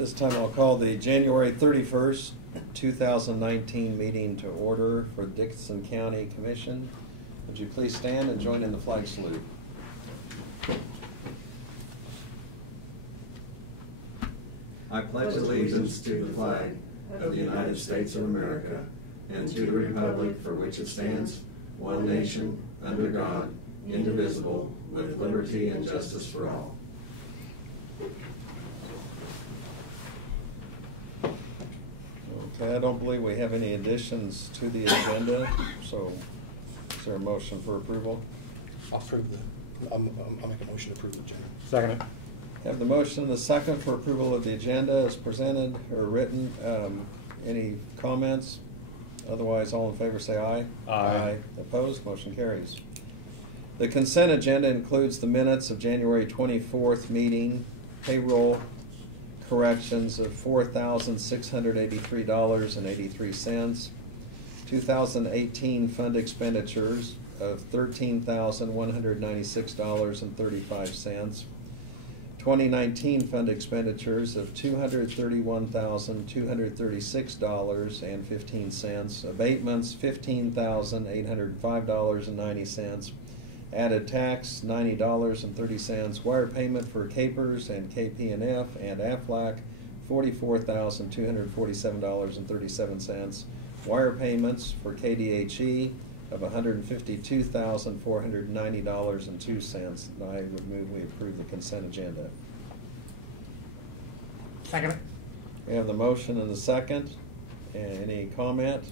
This time I'll call the January 31st, 2019 meeting to order for Dickinson County Commission. Would you please stand and join in the flag salute? I pledge allegiance to the flag of the United States of America and to the republic for which it stands, one nation, under God, indivisible, with liberty and justice for all. Okay, I don't believe we have any additions to the agenda, so is there a motion for approval? I'll make a motion to approve the agenda. Second. Have the motion and the second for approval of the agenda as presented or written. Any comments? Otherwise, all in favor say aye. Aye. Opposed? Motion carries. The consent agenda includes the minutes of January 24th meeting, payroll corrections of $4,683.83, 2018 fund expenditures of $13,196.35, 2019 fund expenditures of $231,236.15, abatements $15,805.90, added tax $90.30, wire payment for Capers and KP&F and Aflac $44,247.37, wire payments for KDHE of $152,490.02. I would move we approve the consent agenda. Second. We have the motion and the second. Any comment?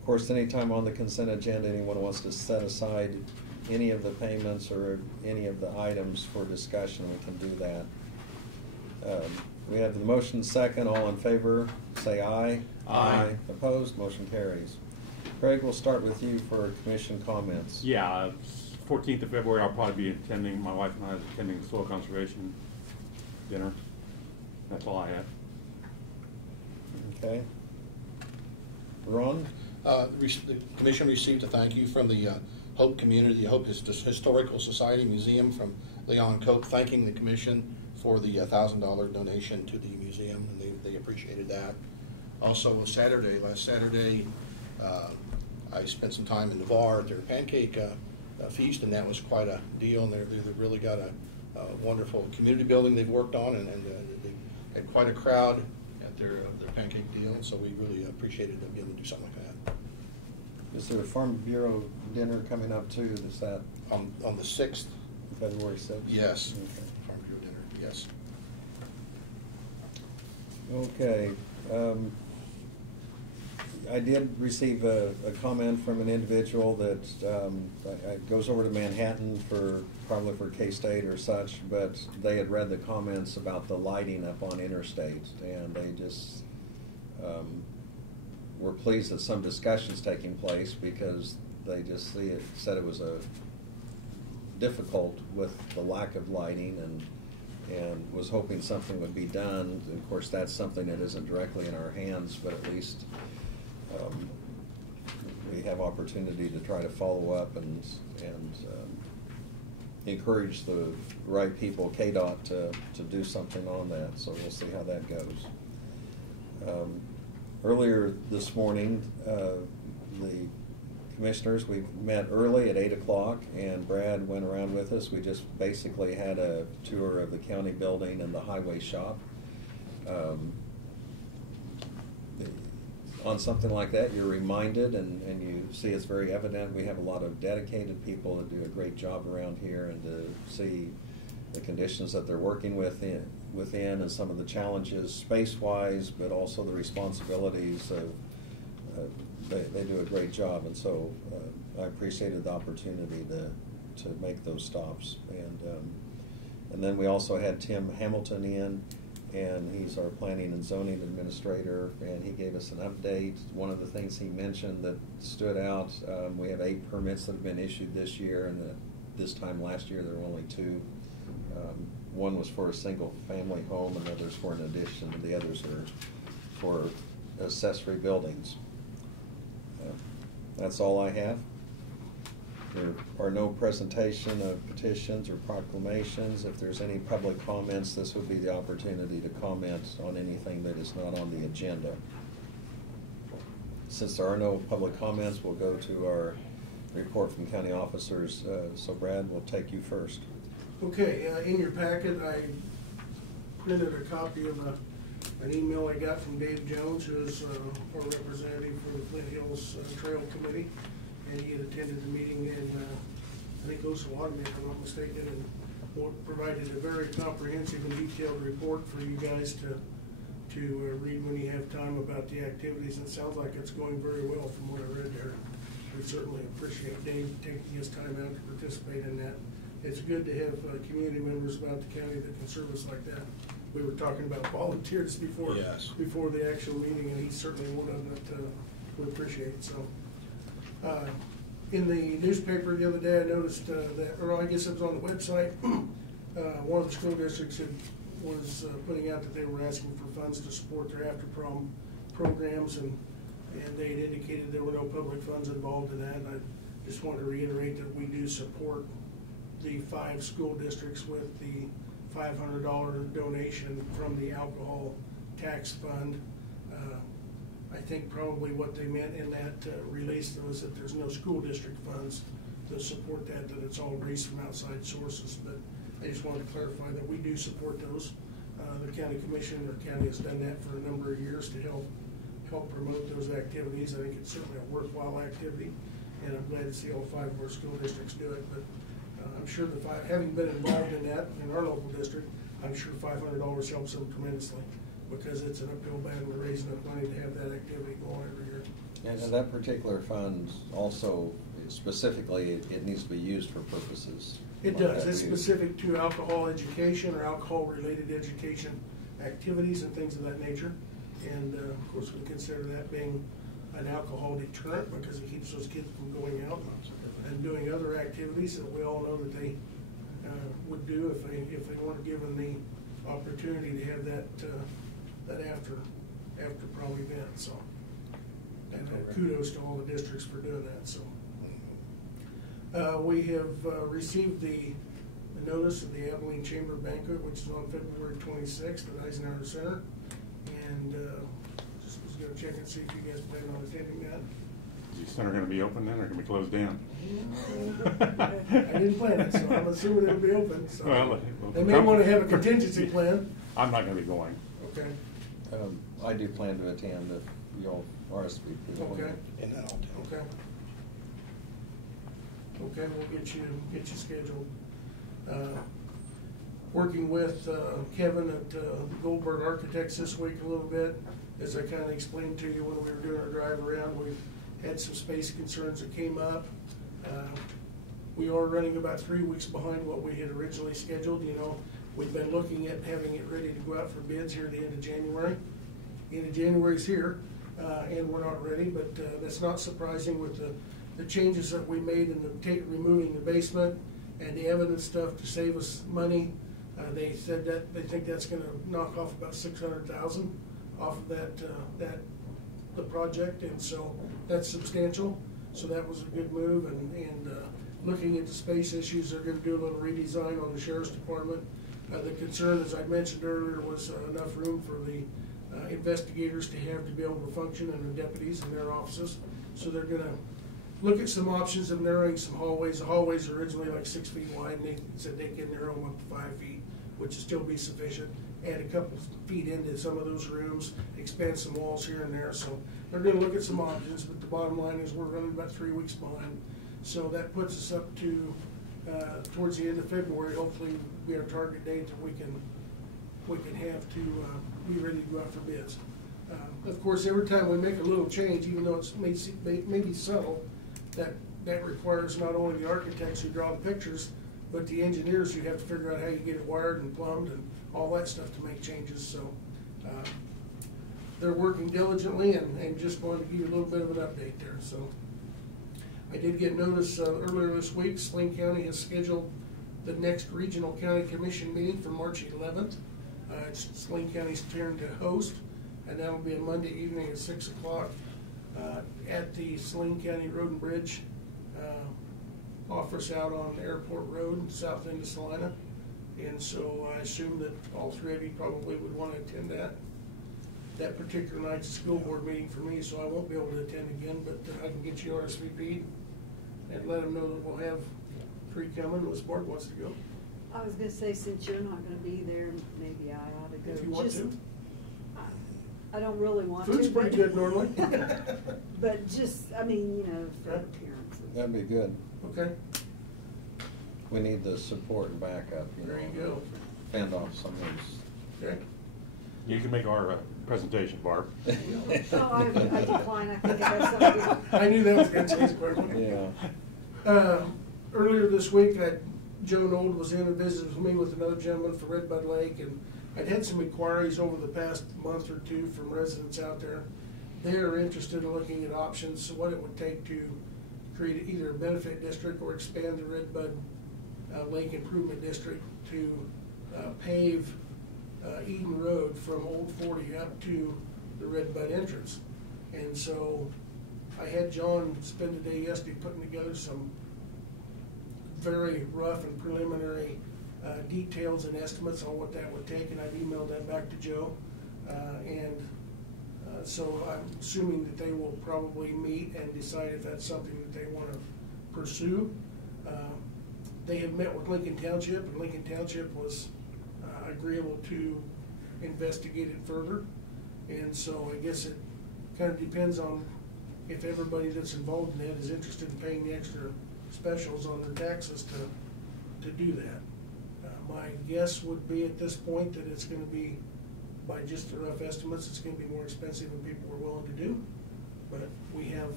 Of course, anytime on the consent agenda anyone wants to set aside any of the payments or any of the items for discussion, we can do that. We have the motion second. All in favor say aye. Aye. Opposed? Motion carries. Craig, we'll start with you for commission comments. Yeah, 14th of February, I'll probably be attending, my wife and I are attending soil conservation dinner. That's all I have. Okay. Ron? The commission received a thank you from the Hope Community, the Hope Historical Society Museum, from Leon Cope, thanking the commission for the $1,000 donation to the museum, and they appreciated that. Also, last Saturday, I spent some time in Navarre at their pancake feast, and that was quite a deal. And they've really got a wonderful community building they've worked on, and they had quite a crowd at their pancake deal. So we really appreciated them being able to do something like that. Is there a Farm Bureau dinner coming up too? Is that On the 6th? February 6th? Yes. Okay. Farm Bureau dinner, yes. Okay. I did receive a comment from an individual that goes over to Manhattan probably for K-State or such, but they had read the comments about the lighting up on Interstate, and they just were pleased that some discussion's taking place, because they just said it was difficult with the lack of lighting, and was hoping something would be done. And of course, that's something that isn't directly in our hands, but at least we have opportunity to try to follow up and encourage the right people, KDOT, to do something on that. So we'll see how that goes. Earlier this morning, the commissioners, we met early at 8 o'clock, and Brad went around with us. We just basically had a tour of the county building and the highway shop. On something like that, you're reminded, and you see it's very evident. We have a lot of dedicated people that do a great job around here, and to see the conditions that they're working within and some of the challenges space-wise, but also the responsibilities of they do a great job. And so I appreciated the opportunity to make those stops. And then we also had Tim Hamilton in, and he's our planning and zoning administrator, and he gave us an update. One of the things he mentioned that stood out, we have 8 permits that have been issued this year, and this time last year there were only 2. One was for a single family home, and the others for an addition, and the others are for accessory buildings. That's all I have. There are no presentation of petitions or proclamations. If there's any public comments, this would be the opportunity to comment on anything that is not on the agenda. Since there are no public comments, we'll go to our report from county officers. So Brad, we'll take you first. Okay, in your packet, I printed a copy of an email I got from Dave Jones, who is our representative for the Flint Hills Trail Committee. And he had attended the meeting in, I think, Osawatomie, if I'm not mistaken, and provided a very comprehensive and detailed report for you guys to read when you have time about the activities. And it sounds like it's going very well from what I read there. We certainly appreciate Dave taking his time out to participate in that. It's good to have community members about the county that can serve us like that. We were talking about volunteers before, Yes. before the actual meeting, and he's certainly one of them that we appreciate. So, in the newspaper the other day, I noticed that, or I guess it was on the website, one of the school districts was putting out that they were asking for funds to support their after-prom programs, and they had indicated there were no public funds involved in that. And I just want to reiterate that we do support the 5 school districts with the $500 donation from the alcohol tax fund. I think probably what they meant in that release was that there's no school district funds to support that it's all raised from outside sources. But I just wanted to clarify that we do support those. The county commission or county has done that for a number of years to help promote those activities. I think it's certainly a worthwhile activity, and I'm glad to see all 5 of our school districts do it. But I'm sure having been involved in that in our local district, I'm sure $500 helps them tremendously, because it's an uphill battle to raise enough money to have that activity going every year. And that particular fund also, specifically, it needs to be used for purposes. It does. It's specific to alcohol education or alcohol-related education activities and things of that nature. And of course, we consider that being an alcohol deterrent, because it keeps those kids from going out and doing other activities that we all know that they would do if they weren't given the opportunity to have that after prom event. So, and kudos to all the districts for doing that. So, we have received the notice of the Abilene Chamber Banquet, which is on February 26th at Eisenhower Center, and just was going to check and see if you guys plan on attending that. Is the center going to be open then, or going to be closed down? I didn't plan it, so I'm assuming it'll be open. So Well, they may want to have a contingency plan. I'm not going to be going. Okay. I do plan to attend if you'll RSVP. Okay. And then I'll tell. Okay. Okay, we'll get you scheduled. Working with Kevin at Goldberg Architects this week a little bit, as I kind of explained to you when we were doing our drive around. We've had some space concerns that came up. We are running about 3 weeks behind what we had originally scheduled. You know, we've been looking at having it ready to go out for bids here at the end of January. End of January's here, and we're not ready, but that's not surprising with the changes that we made in removing the basement and the evidence stuff to save us money. They said that they think that's going to knock off about $600,000 off of the project, and so that's substantial. So that was a good move, and looking at the space issues, they're going to do a little redesign on the sheriff's department. The concern, as I mentioned earlier, was enough room for the investigators to be able to function, and the deputies in their offices. So they're going to look at some options of narrowing some hallways. The hallways are originally like 6 feet wide, and they said they can narrow them up to 5 feet, which will still be sufficient. Add a couple feet into some of those rooms, expand some walls here and there. So they're going to look at some options, but the bottom line is we're running about 3 weeks behind. So that puts us up to towards the end of February. Hopefully, be our target date that we can have to be ready to go out for bids. Of course, every time we make a little change, even though it's maybe subtle, that requires not only the architects who draw the pictures, but the engineers who have to figure out how you get it wired and plumbed and all that stuff to make changes. So they're working diligently, and just wanted to give you a little bit of an update there. So I did get notice earlier this week, Saline County has scheduled the next Regional County Commission meeting for March 11th. It's Saline County's turn to host, and that'll be a Monday evening at 6 o'clock at the Saline County Road and Bridge office out on Airport Road, south end of Salina. And so I assume that all three of you probably would want to attend that. That particular night's a school board meeting for me, so I won't be able to attend again, but I can get you RSVP'd and let them know that we'll have three coming, unless Mark wants to go. I was gonna say, since you're not gonna be there, maybe I ought to go. If you want to. I don't really want to. Food's pretty good normally. But just, I mean, you know, for Okay. appearances. That'd be good. Okay, We need the support and backup, you know. there you go. Fend off some of these. Okay. You can make our presentation, Barb. Oh, I decline, I think I have something. I knew that was gonna change quickly. Yeah. Earlier this week, Joe Nold was in and visited with me with another gentleman from Red Bud Lake, and I'd had some inquiries over the past month or two from residents out there. They're interested in looking at options, so what it would take to create either a benefit district or expand the Red Bud Lake Improvement District to pave Eden Road from Old 40 up to the Red Bud entrance. And so I had John spend the day yesterday putting together some very rough and preliminary details and estimates on what that would take, and I've emailed that back to Joe. So I'm assuming that they will probably meet and decide if that's something that they want to pursue. They have met with Lincoln Township, and Lincoln Township was agreeable to investigate it further. And so I guess it kind of depends on if everybody that's involved in that is interested in paying the extra specials on their taxes to do that. My guess would be at this point that it's gonna be, by just the rough estimates, it's gonna be more expensive than people were willing to do. But we have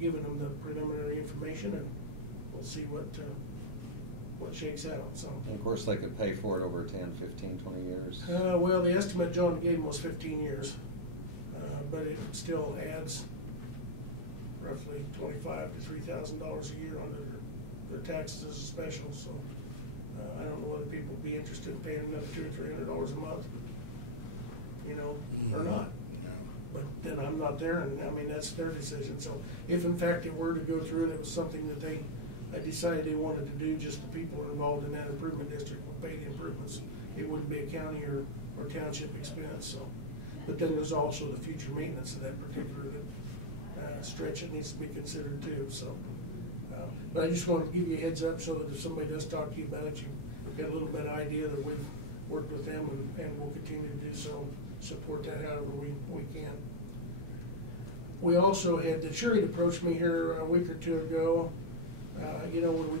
given them the preliminary information, and we'll see what shakes out, so. And of course, they could pay for it over 10, 15, 20 years. Well, the estimate John gave them was 15 years, but it still adds roughly $2,500 to $3,000 a year on their taxes as a special, so I don't know whether people would be interested in paying another $200 or $300 a month, you know, or not. But then I'm not there, and I mean, that's their decision. So if in fact it were to go through and it was something that they decided they wanted to do, just the people involved in that improvement district would pay the improvements. It wouldn't be a county or township expense, so. But then there's also the future maintenance of that particular stretch that needs to be considered too, so. But I just wanted to give you a heads up so that if somebody does talk to you about it, you've got a little bit of idea that we've worked with them and we'll continue to do so, support that however we can. We also had, the Sherry approached me here a week or two ago. You know, when we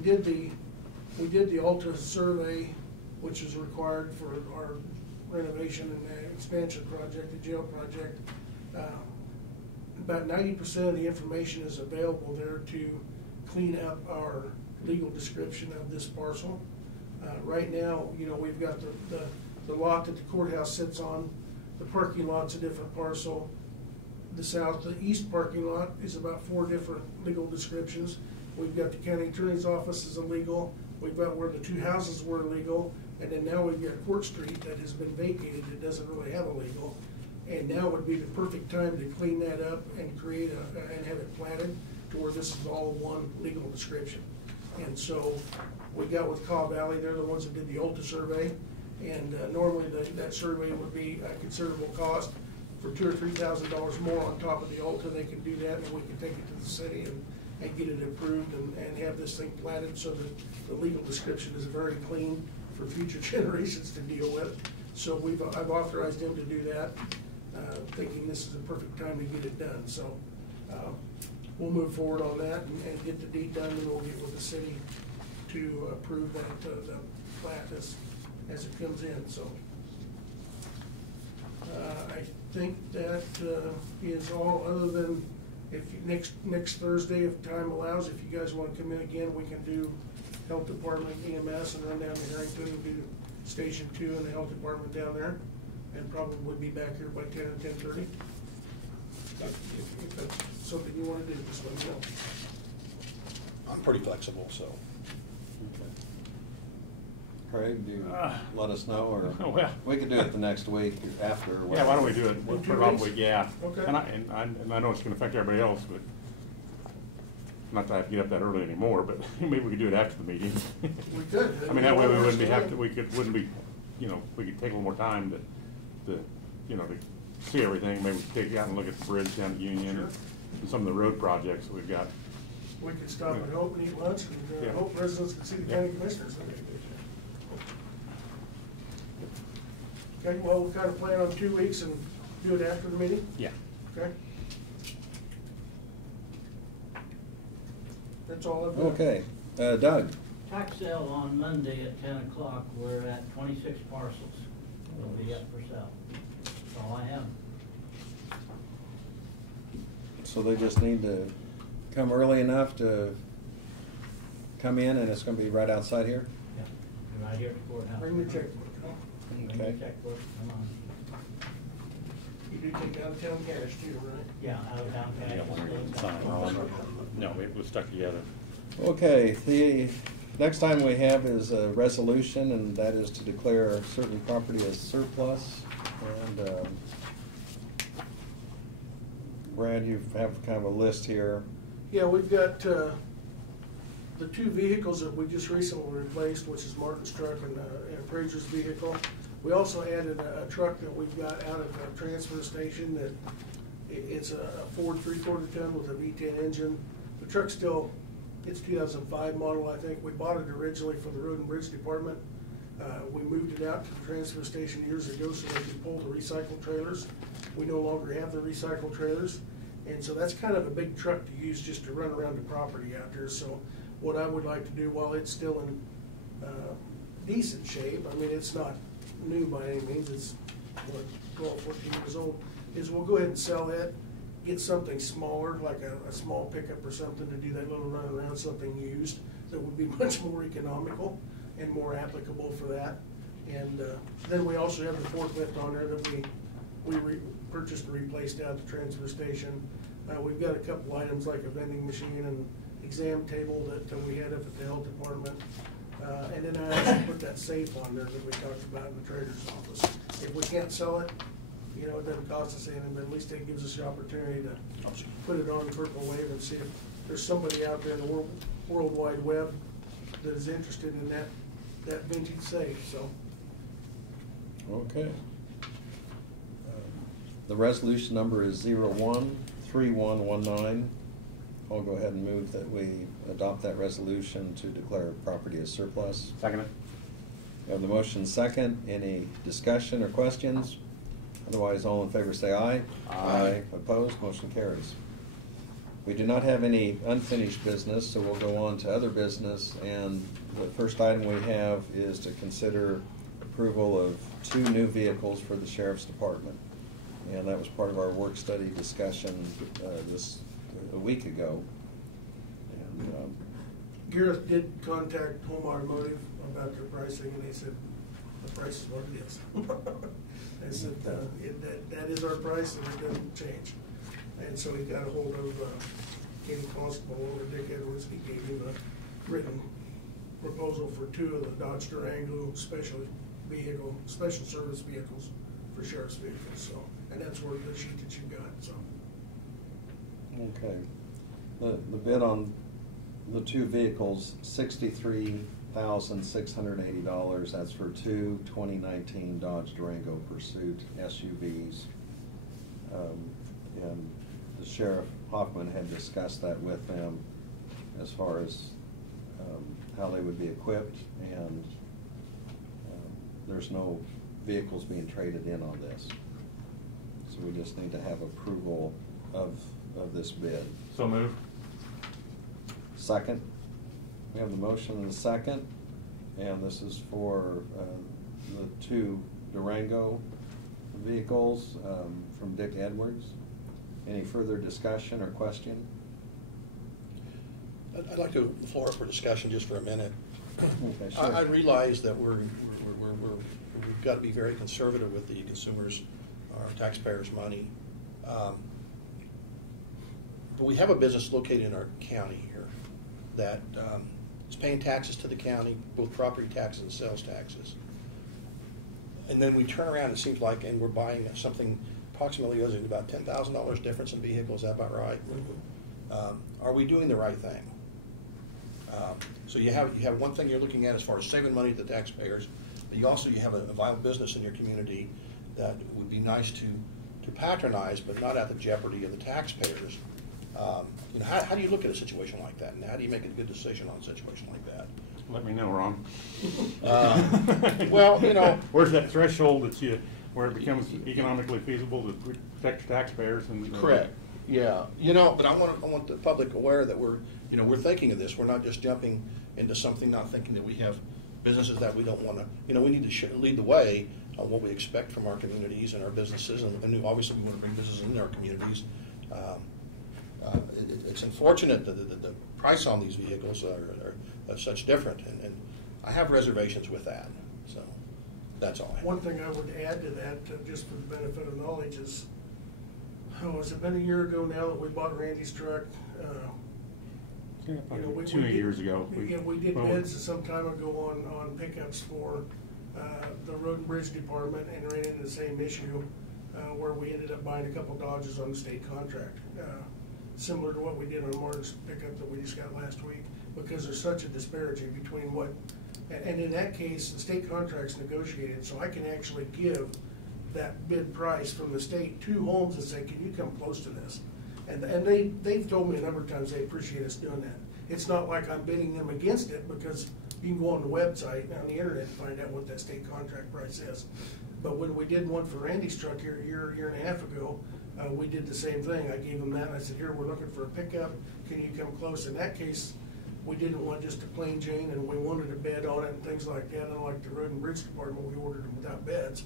did the Alta survey, which is required for our renovation and expansion project, the jail project, about 90% of the information is available there to clean up our legal description of this parcel. Right now, you know, we've got the lot that the courthouse sits on. The parking lot's a different parcel. The east parking lot is about 4 different legal descriptions. We've got the county attorney's office is illegal. We've got where the 2 houses were illegal. And then now we've got Court Street that has been vacated. It doesn't really have a legal. And now would be the perfect time to clean that up and create and have it platted to where this is all one legal description. And so we got with Cobb Valley, they're the ones that did the Alta survey. And normally that survey would be a considerable cost. For $2,000 or $3,000 more on top of the Alta, they can do that, and we can take it to the city and get it approved and have this thing platted so that the legal description is very clean for future generations to deal with. So I've authorized them to do that, thinking this is the perfect time to get it done. So we'll move forward on that and get the deed done, and we'll get with the city to approve that the plat as it comes in. So I think that is all, other than if next Thursday, if time allows, if you guys want to come in again, we can do health department, EMS, and run down to Harrington and do station 2 in the health department down there, and probably would be back here by 10 or 10:30. If that's something you want to do, just let me know. I'm pretty flexible, so. Craig, do you let us know, or Well. we could do it the next week after. Or Yeah, why don't we do it? We'll In put 2 it off weeks? a week, yeah. Okay. And I know it's gonna affect everybody else, but Not that I have to get up that early anymore, but maybe we could do it after the meeting. We could. I mean, that way we wouldn't be wouldn't be, you know, we could take a little more time to, you know, to see everything. Maybe take out and look at the bridge down at Union Sure. and some of the road projects that we've got. We could stop at Hope and eat lunch, and Yeah. Hope residents can see the county commissioners. Okay, well, we'll kind of plan on 2 weeks and do it after the meeting, Yeah. okay? That's all I've got. Okay, Doug? Tax sale on Monday at 10 o'clock. We're at 26 parcels. They'll be up for sale. That's all I have. So they just need to come early enough to come in, and it's gonna be right outside here? Yeah, they're right here at the courthouse. Bring the checkbook. Bring Okay. the checkbook, come on. You do take out of town cash too, right? Yeah, out of town cash. Yeah, no, it was stuck together. Okay, the next item we have is a resolution, and that is to declare certain property as surplus. And Brad, you have kind of a list here. Yeah, we've got the 2 vehicles that we just recently replaced, which is Martin's truck and Fraser's vehicle. We also added a truck that we've got out at the transfer station that it's a Ford 3/4 ton with a V10 engine. The truck's still, it's 2005 model, I think. We bought it originally for the Road and Bridge Department. We moved it out to the transfer station years ago so they could pull the recycle trailers. We no longer have the recycle trailers. And so that's kind of a big truck to use just to run around the property out there. So what I would like to do, while it's still in decent shape, I mean, it's not new by any means, it's what, 12, 14 years old, is we'll go ahead and sell it, get something smaller, like a small pickup or something to do that little run around, something used that would be much more economical and more applicable for that. And then we also have the forklift on there that we purchased and replaced out at the transfer station. We've got a couple items like a vending machine and exam table that we had up at the health department. And then I also put that safe on there that we talked about in the treasurer's office. If we can't sell it, you know, it doesn't cost us anything, but at least it gives us the opportunity to put it on Purple Wave and see if there's somebody out there in the World Wide Web that is interested in that vintage safe, so. Okay. The resolution number is 013119. I'll go ahead and move that we adopt that resolution to declare property as surplus. Second it? We have the motion second. Any discussion or questions? Otherwise, all in favor say aye. Aye. Opposed, motion carries. We do not have any unfinished business, so we'll go on to other business. And the first item we have is to consider approval of 2 new vehicles for the Sheriff's Department. And that was part of our work study discussion a week ago. And Gareth did contact Home Automotive about their pricing, and they said, the price is what it is. I said, that is our price, and it doesn't change. And so he got a hold of Kenny Constable over Dick Edwards. He gave him a written proposal for 2 of the Dodge Durango special service vehicles for sheriff's vehicles. So, and that's where the sheet that you got. So. Okay. The bid on the 2 vehicles, $63,680. That's for 2 2019 Dodge Durango Pursuit SUVs. And the Sheriff Hoffman had discussed that with them as far as how they would be equipped, and there's no vehicles being traded in on this. So we just need to have approval of this bid. So moved. Second. We have the motion and the second, and this is for the 2 Durango vehicles from Dick Edwards. Any further discussion or question? I'd like to open the floor for discussion just for a minute. Okay, sure. I realize that we've got to be very conservative with the consumers, our taxpayers' money. But we have a business located in our county here that is paying taxes to the county, both property taxes and sales taxes. And then we turn around, it seems like, and we're buying something approximately, was it about $10,000 difference in vehicles, is that about right? Are we doing the right thing? So you have one thing you're looking at as far as saving money to the taxpayers, but you have a vital business in your community that would be nice to patronize, but not at the jeopardy of the taxpayers. You know, how do you look at a situation like that, and how do you make a good decision on a situation like that? Let me know, Ron. Well, you know, where's that threshold where it becomes economically feasible to protect your taxpayers and correct. Yeah, you know, but I want the public aware that we're thinking of this. We're not just jumping into something, not thinking that we have businesses that we don't want to. We need to lead the way on what we expect from our communities and our businesses, and obviously we want to bring business into our communities. It's unfortunate that the price on these vehicles are such different, and I have reservations with that. So that's all I have. One thing I would add to that, just for the benefit of knowledge, is, has it been a year ago now that we bought Randy's truck? Two years ago. We did bids some time ago on pickups for the Road and Bridge Department, and ran into the same issue where we ended up buying a couple Dodges on the state contract, similar to what we did on Martin's pickup that we just got last week, because there's such a disparity between what, and in that case, the state contract's negotiated, so I can actually give that bid price from the state to Holmes and say, can you come close to this? And they've told me a number of times they appreciate us doing that. It's not like I'm bidding them against it, because you can go on the website, on the internet, and find out what that state contract price is. But when we did one for Randy's truck here a year and a half ago, we did the same thing. I gave them that, and I said, here, we're looking for a pickup. Can you come close? In that case, we didn't want just a plain Jane, and we wanted a bed on it and things like that. Unlike the Road and Bridge Department, we ordered them without beds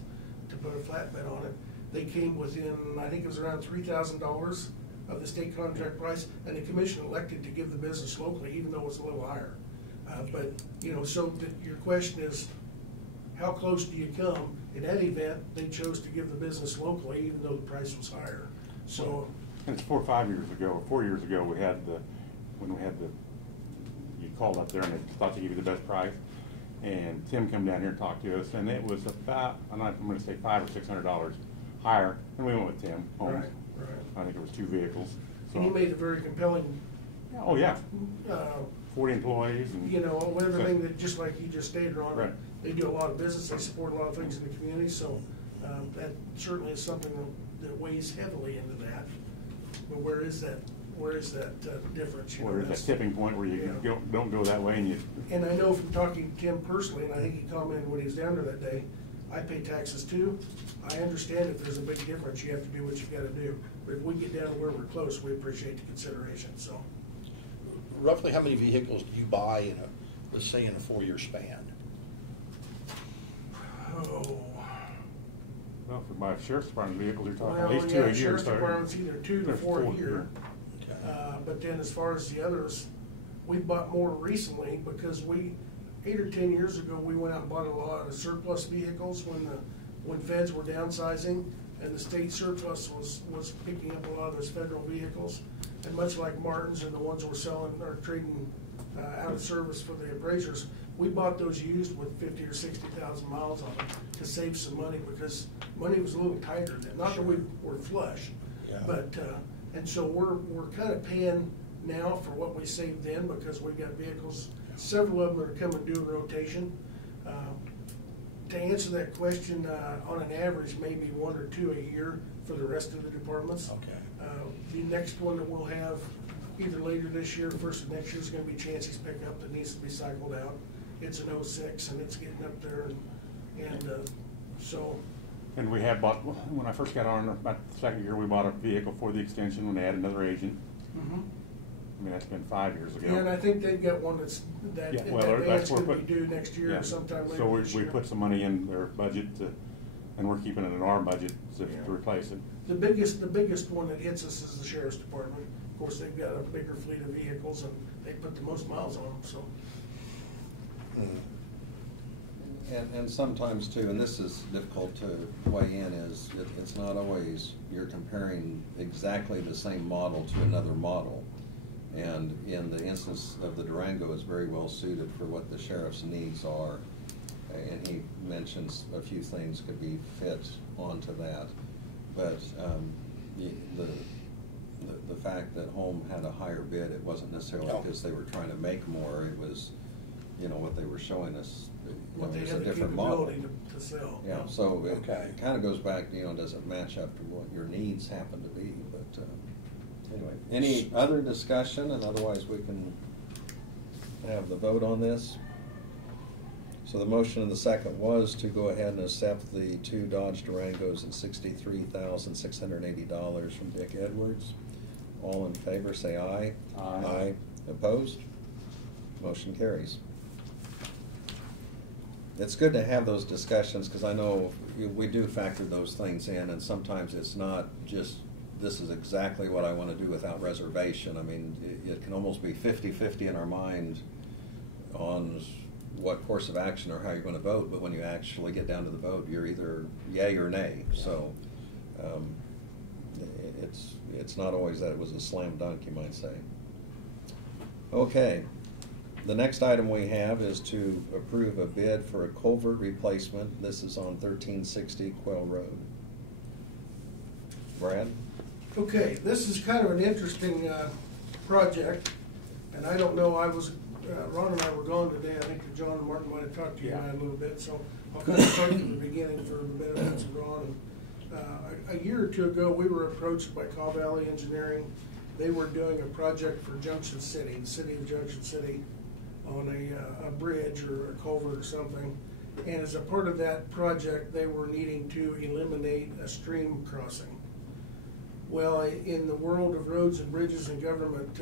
to put a flatbed on it. They came within, I think it was around $3,000 of the state contract price, and the commission elected to give the business locally, even though it's a little higher. But so your question is, how close do you come? In that event, they chose to give the business locally, even though the price was higher. So, and it's 4 or 5 years ago, 4 years ago, you called up there and they thought they gave you the best price, and Tim come down here and talked to us, and it was about, I'm going to say $500 or $600 higher, and we went with Tim Holmes. Right. I think it was 2 vehicles. So. And he made a very compelling. Oh yeah. 40 employees. And with everything that, just like you just stated, Ron, right. They do a lot of business, they support a lot of things in the community, so that certainly is something that weighs heavily into that. But where is that difference? Where is that tipping point where you don't go that way and you... And I know from talking to Tim personally, and I think he commented when he was down there that day, I pay taxes too. I understand if there's a big difference, you have to do what you gotta do. But if we get down to where we're close, we appreciate the consideration, so. Roughly how many vehicles do you buy let's say in a 4-year span? Oh. Well, for my sheriff's department vehicles, you're talking Well, at least 2 a year. Sheriff's Department's either 2 to 4 a year. Okay. But then as far as the others, we bought more recently because 8 or 10 years ago, we went out and bought a lot of surplus vehicles when feds were downsizing, and the state surplus was picking up a lot of those federal vehicles. And much like Martin's and the ones we're selling or trading out of service for the appraisers, we bought those used with 50 or 60,000 miles on them to save some money, because money was a little tighter then. Not that we were flush, but and so we're kind of paying now for what we saved then, because we've got vehicles. Several of them are coming due in rotation. To answer that question, on an average, maybe 1 or 2 a year for the rest of the departments. Okay. The next one that we'll have either later this year or first of next year is going to be Chancey's pickup that needs to be cycled out. It's an 06 and it's getting up there, and so. And we had bought, when I first got on, about the second year, we bought a vehicle for the extension when they had another agent. Mm-hmm. I mean, that's been 5 years ago. Yeah, and I think they've got one that's going to be due next year or sometime later this year. So we put some money in their budget and we're keeping it in our budget to replace it. The biggest one that hits us is the Sheriff's Department. Of course, they've got a bigger fleet of vehicles and they put the most miles on them, so. And sometimes too, and this is difficult to weigh in, is it's not always you're comparing exactly the same model to another model. And in the instance of the Durango, is very well suited for what the sheriff's needs are. And he mentions a few things could be fit onto that. But the fact that Home had a higher bid, it wasn't necessarily No. because they were trying to make more, it was, you know, what they were showing us, What they it's a have the different model. capability to sell. Yeah, so Okay. it kind of goes back, you know, does it match up to what your needs happen to be, but, anyway. Any other discussion, and otherwise we can have the vote on this? So the motion and the second was to go ahead and accept the 2 Dodge Durangos at $63,680 from Dick Edwards. All in favor, say aye. Aye. Opposed? Motion carries. It's good to have those discussions, because I know we do factor those things in, and sometimes it's not just, this is exactly what I want to do without reservation. I mean, it can almost be 50-50 in our mind on what course of action or how you're going to vote, but when you actually get down to the vote, you're either yay or nay. So it's not always that it was a slam dunk, you might say. Okay. The next item we have is to approve a bid for a culvert replacement. This is on 1360 Quail Road. Brad? Okay, this is kind of an interesting project, and I don't know, Ron and I were gone today. I think that John and Martin might have talked to you about it a little bit, so I'll kind of start from the beginning for the benefits of Ron. A year or two ago, we were approached by Caw Valley Engineering. They were doing a project for Junction City, the city of Junction City, on a bridge or a culvert or something. And as a part of that project, they were needing to eliminate a stream crossing. Well, in the world of roads and bridges and government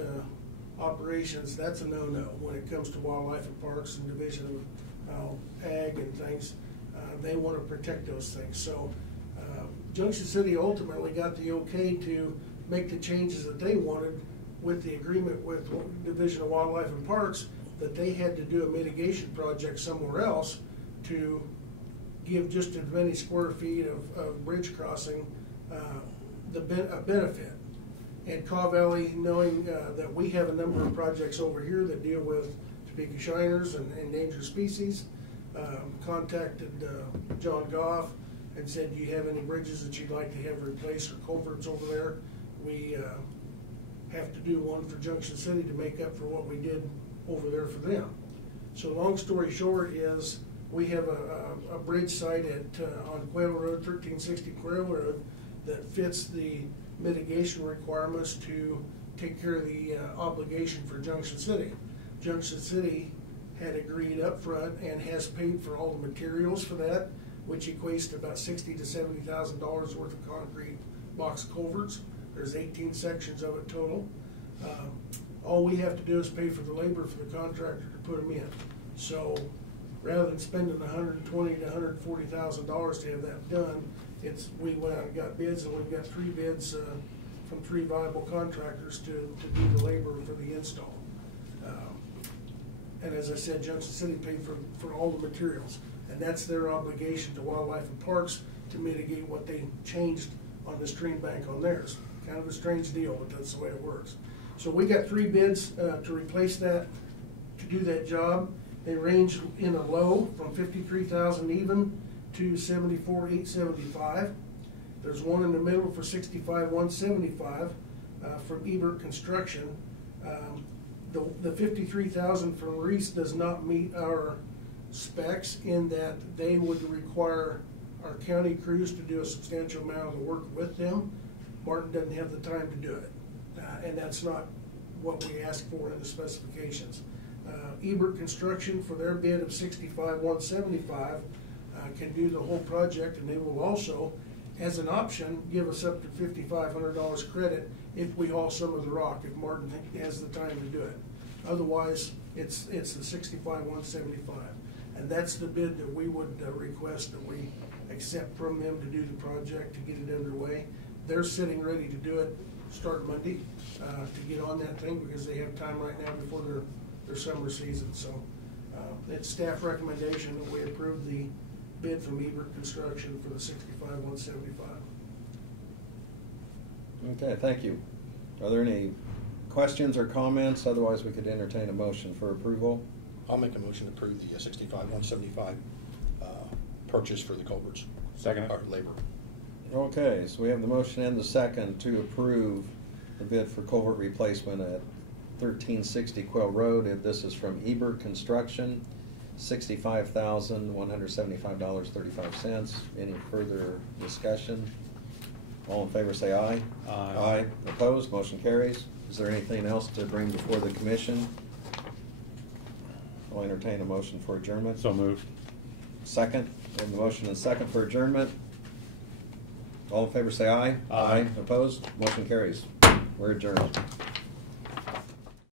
operations, that's a no-no when it comes to wildlife and parks and division of ag and things. They want to protect those things. So Junction City ultimately got the okay to make the changes that they wanted with the agreement with Division of Wildlife and Parks, that they had to do a mitigation project somewhere else to give just as many square feet of bridge crossing a benefit. And Caw Valley, knowing that we have a number of projects over here that deal with Topeka shiners and endangered species, contacted John Goff and said, do you have any bridges that you'd like to have replaced or culverts over there? We have to do one for Junction City to make up for what we did over there for them. So long story short is, we have a bridge site on Quail Road, 1360 Quail Road, that fits the mitigation requirements to take care of the obligation for Junction City. Junction City had agreed up front and has paid for all the materials for that, which equates to about $60,000 to $70,000 worth of concrete box culverts. There's 18 sections of it total. All we have to do is pay for the labor for the contractor to put them in. So rather than spending $120,000 to $140,000 to have that done, we went out and got bids, and we've got 3 bids from 3 viable contractors to do the labor for the install. And as I said, Junction City paid for all the materials, and that's their obligation to Wildlife and Parks to mitigate what they changed on the stream bank on theirs. Kind of a strange deal, but that's the way it works. So we got 3 bids to replace that, to do that job. They range in a low from $53,000 even to $74,875. There's one in the middle for $65,175 from Ebert Construction. The $53,000 from Reese does not meet our specs in that they would require our county crews to do a substantial amount of the work with them. Martin doesn't have the time to do it, and that's not what we asked for in the specifications. Ebert Construction, for their bid of $65,175, can do the whole project, and they will also, as an option, give us up to $5,500 credit if we haul some of the rock, if Martin has the time to do it. Otherwise, it's the $65,175, and that's the bid that we would request that we accept from them to do the project, to get it underway. They're sitting ready to do it, start Monday, to get on that thing, because they have time right now before their summer season. So it's staff recommendation that we approve the bid from Ebert Construction for the $65,175. Okay, thank you. Are there any questions or comments? Otherwise, we could entertain a motion for approval. I'll make a motion to approve the $65,175 purchase for the culverts. Second. Or labor. Okay, so we have the motion and the second to approve the bid for culvert replacement at 1360 Quail Road. This is from Ebert Construction, $65,175.35. Any further discussion? All in favor say aye. Aye. Opposed? Motion carries. Is there anything else to bring before the commission? I'll entertain a motion for adjournment. So moved. Second. We have a motion and second for adjournment. All in favor say aye. Aye. Opposed? Motion carries. We're adjourned.